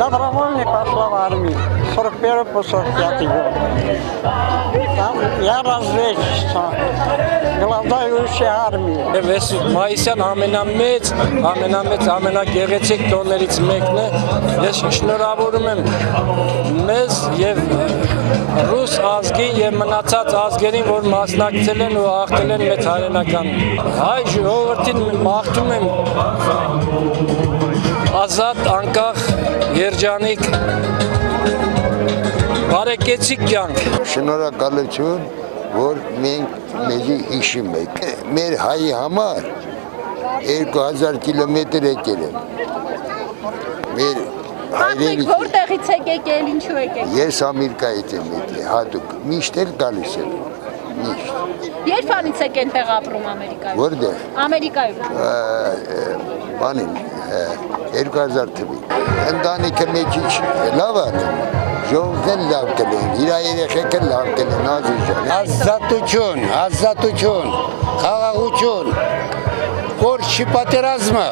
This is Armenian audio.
Добровольно пошла в армию. 41 по 45 год. Там я разведчица. Голодающая армия. Ես Մայիսյան ամենագեղեցիկ տոներից մեկն է, ես շնորհավորում եմ մեզ եւ ռուս ազգին եւ մնացած ազգերին, որ մասնակցել են ու աղթել են մեծ հայրենական։ Հայ ժողովրդին մաղթում եմ ազատ, անկախ, երջանիկ, բարեկեցիկ կյանք։ Շնորհակալություն, որ մենք մեզի հիշում եք։ Մեր հայի համար 2000 կիլոմետր եկել են։ Մեր հայրենիք։ Որտեղից եք եկել, ինչու եք եկել։ Ես Ամերիկայից եմ եկել, հատուկ։ Միշտ էլ գալիս եմ։ Միշտ։ Երբանից եք այնտեղ ապրում Ամերիկայում։ Որտեղ։ Ամերիկայում։ Բանին 2000 թվի։ Ընտանիքը մեջիչ լավ է։ Ժողովուրդն լավ կլին, իր երեխեքը լավ կլին, ազիժան։ Ազատություն, խաղաղություն, որ չի պատերազմը։